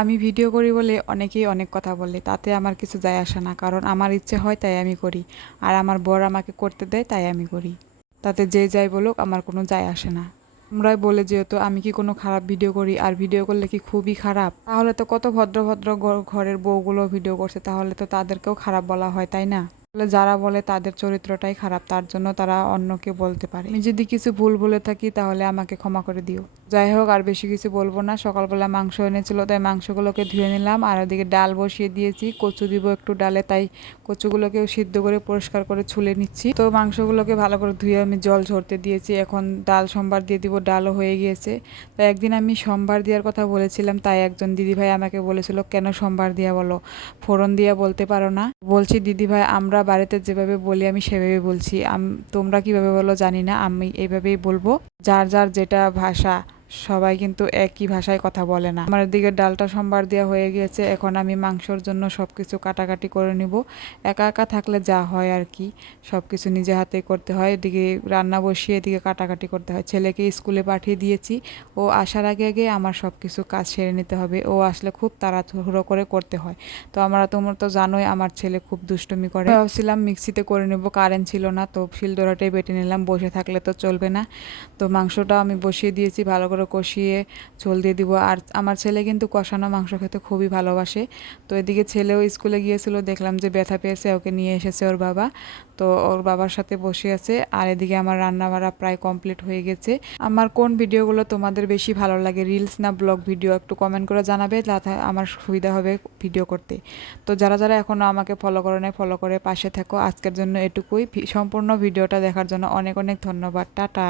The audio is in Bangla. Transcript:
আমি ভিডিও করি বলে অনেকেই অনেক কথা বলে, তাতে আমার কিছু যায় আসে না, কারণ আমার ইচ্ছে হয় তাই আমি করি। আর আমার বর আমাকে করতে দেয় তাই আমি করি। তাতে যে যাই বলুক আমার কোনো যায় আসে না। তোমরাই বলে, যেহেতু আমি কি কোনো খারাপ ভিডিও করি, আর ভিডিও করলে কি খুবই খারাপ? তাহলে তো কত ভদ্র ভদ্র ঘরের বউগুলো ভিডিও করছে, তাহলে তো তাদেরকেও খারাপ বলা হয়, তাই না? আসলে যারা বলে তাদের চরিত্রটাই খারাপ, তার জন্য তারা অন্যকে বলতে পারে। আমি যদি কিছু ভুল বলে থাকি তাহলে আমাকে ক্ষমা করে দিও। যাই হোক, আর বেশি কিছু বলব না। সকালবেলা মাংস এনেছিল, তাই মাংসগুলোকে ধুয়ে নিলাম। আর ওদিকে ডাল বসিয়ে দিয়েছি। কচু দিব একটু ডালে, তাই কচুগুলোকেও সিদ্ধ করে পরিষ্কার করে ছুলে নিচ্ছি। তো মাংসগুলোকে ভালো করে ধুয়ে আমি জল ঝরতে দিয়েছি। এখন ডাল সোমবার দিয়ে দিব, ডালও হয়ে গিয়েছে। তো একদিন আমি সোমবার দেওয়ার কথা বলেছিলাম, তাই একজন দিদিভাই আমাকে বলেছিল, কেন সোমবার দিয়া বলো? ফোড়ন দিয়া বলতে পারো না। বলছি, দিদিভাই, আমরা বাড়িতে যেভাবে বলি, আমি সেভাবে বলছি। তোমরা কীভাবে বলো জানি না, আমি এইভাবেই বলব। যার যার যেটা ভাষা সবাই কিন্তু একই ভাষায় কথা বলে না। আমার দিকে ডালটা সম্বার দেওয়া হয়ে গিয়েছে, এখন আমি মাংসর জন্য সব কিছু কাটাকাটি করে নিব। একা একা থাকলে যা হয় আর কি সব কিছু নিজে হাতে করতে হয়। এদিকে রান্না বসিয়ে এদিকে কাটাকাটি করতে হয়। ছেলেকে স্কুলে পাঠিয়ে দিয়েছি। ও আসার আগে আগে আমার সব কিছু কাজ সেরে নিতে হবে। ও আসলে খুব তাড়াহুড়ো করে করতে হয়। তো আমরা তোমরা তো জানোই, আমার ছেলে খুব দুষ্টুমি করে। ভাবছিলাম মিক্সিতে করে নেব, কারেন্ট ছিল না, তো শিলদোড়াটাই বেটে নিলাম। বসে থাকলে তো চলবে না। তো মাংসটা আমি বসিয়ে দিয়েছি, ভালো করে কষিয়ে ঝোল দিয়ে দিব। আর আমার ছেলে কিন্তু কষানো মাংস খেতে খুবই ভালোবাসে। তো এদিকে ছেলেও স্কুলে গিয়েছিল, দেখলাম যে ব্যথা পেয়েছে, ওকে নিয়ে এসেছে ওর বাবা। তো ওর বাবার সাথে বসে আছে। আর এদিকে আমার রান্না বাড়া প্রায় কমপ্লিট হয়ে গেছে। আমার কোন ভিডিওগুলো তোমাদের বেশি ভালো লাগে রিলস না ব্লগ ভিডিও, একটু কমেন্ট করে জানাবে যাতে আমার সুবিধা হবে ভিডিও করতে। তো যারা যারা এখনও আমাকে ফলো করে নেয় ফলো করে পাশে থাকো। আজকের জন্য এটুকুই। সম্পূর্ণ ভিডিওটা দেখার জন্য অনেক অনেক ধন্যবাদ। টাটা!